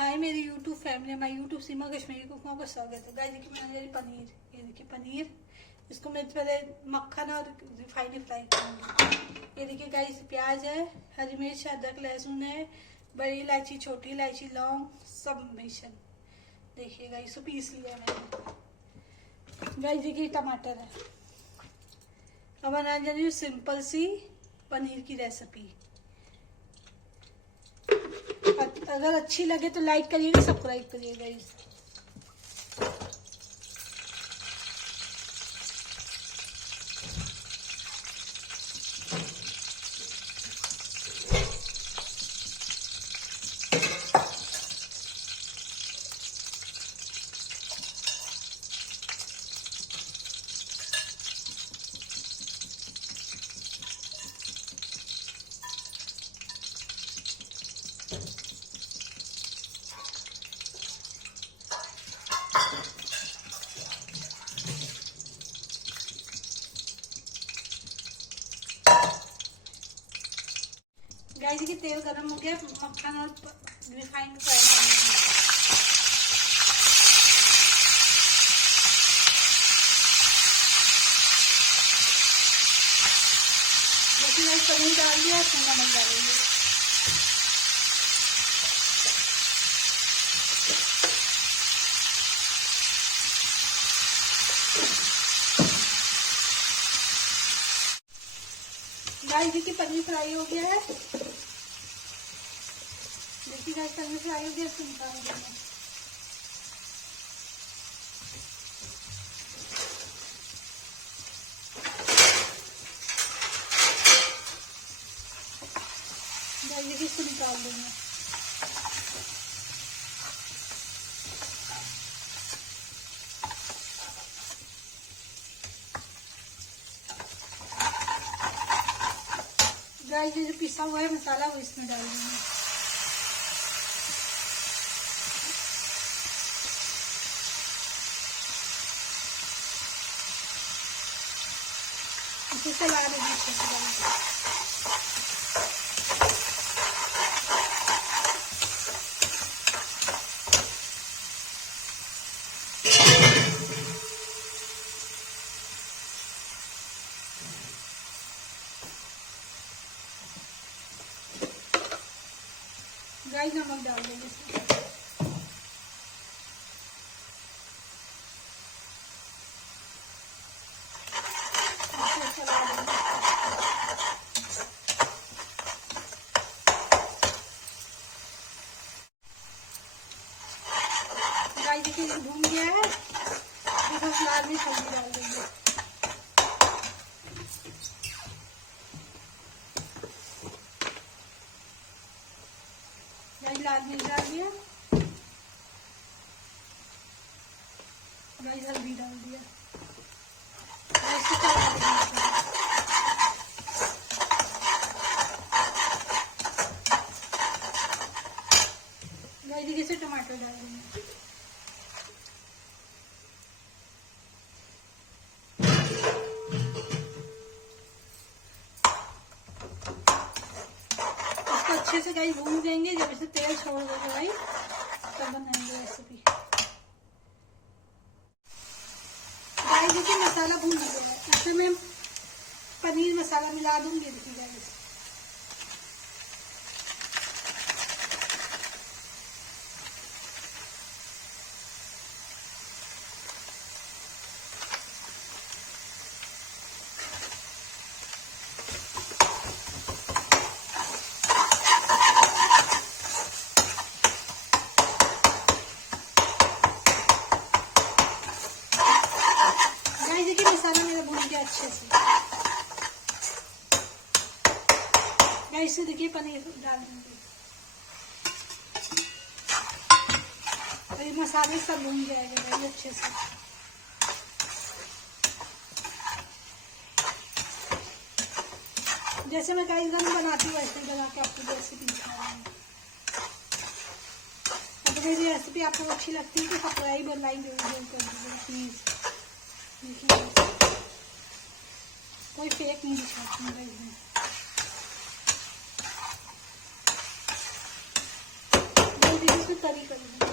हाय मेरी YouTube family, हमारी YouTube सीमा Kashmiri cook में आपका स्वागत है। गाइस देखिए मैंने पनीर, ये देखिए पनीर, इसको मैं पहले मक्खन और रिफाइंड फ्राई करूँगी। ये देखिए गाइस प्याज है, हरी मिर्च, अदरक, लहसुन है, बड़ी इलायची, छोटी इलायची, लौंग, सब मिश्रण। देखिए गाइस तो पीस लिया मैंने। गाइस देखिए टमाटर है। अब बना जा रही हूँ सिंपल सी पनीर की रेसिपी। अगर अच्छी लगे तो लाइक करिएगा, सब्सक्राइब करिएगा। गाइस देखिए तेल गरम हो गया, मक्खन और रिफाइंड फ्राई करेंगे। जैसे गाइस पनीर डाल दिया, इसमें नमक डालेंगे। गाइस देखिए पनीर फ्राई हो गया है। देखिए गाइस पनीर फ्राई हो गया, इसको निकाल देंगे। गाइस देखिए इसको निकाल देंगे। गाइस ये जो पिसा हुआ है मसाला वो इसमें डाल देंगे। इसे चला देंगे अच्छे से। गाइस नमक डाल देंगे इसमें। गाइस देखिए भून गया है, बस लाल मिर्च हल्दी डाल देंगे। गाइस लाल मिर्च डाल दिया, गाइस हल्दी डाल दिया। गाइस को चला देंगे। गाइस देखिए इसे टमाटर डाल देंगे। अच्छे से गाइस भून देंगे। जब इसे तेल छोड़ देगा गाइस तब बनाएंगे रेसिपी। गाइस देखिए मसाला भून गया, इसमें मैं पनीर मसाला मिला दूंगी। देखिए गाइस मसाला मेरा भून गया अच्छे से। गाइस से देखिए पनीर डाल दूंगी। और ये मसाले सब भून जाएगा गाइस अच्छे से। जैसे मैं गाइस घर में बनाती हूँ वैसे ही बना के आपको रेसिपी दिखा रही हूँ। अगर मेरी रेसिपी आपको अच्छी लगती है तो सब्सक्राइब और लाइक जरूर कर दीजिएगा प्लीज। देखिए कोई फेक नहीं दिखाती हूँ इसमें। तरी करेंगे।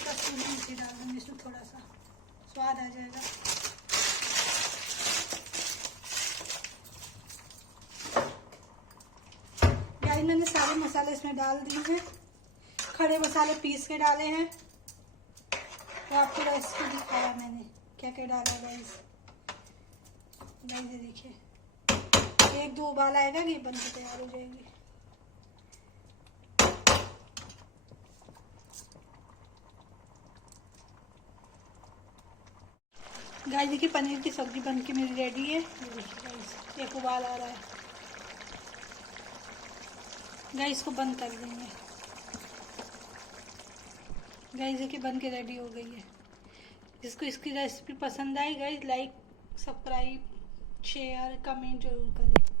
कसूरी मेथी डाल दूंगी इसमें, थोड़ा सा स्वाद आ जाएगा। गाइस मैंने सारे मसाले इसमें डाल दिए हैं, खड़े मसाले पीस के डाले हैं, तो आपको रेसिपी दिखाया मैंने क्या क्या डाला है गाइस। गाइस ये देखिए, 1-2 उबाल आएगा कि बन के तैयार हो जाएगी। गाइस देखिए, पनीर की सब्जी बन के मेरी रेडी है। ये देखिए गाइस, एक उबाल आ रहा है। गाइस इसको बंद कर देंगे। गाइस देखिए, बन के रेडी हो गई है। जिसको इसकी रेसिपी पसंद आई guys, like, subscribe, share, comment जरूर करें।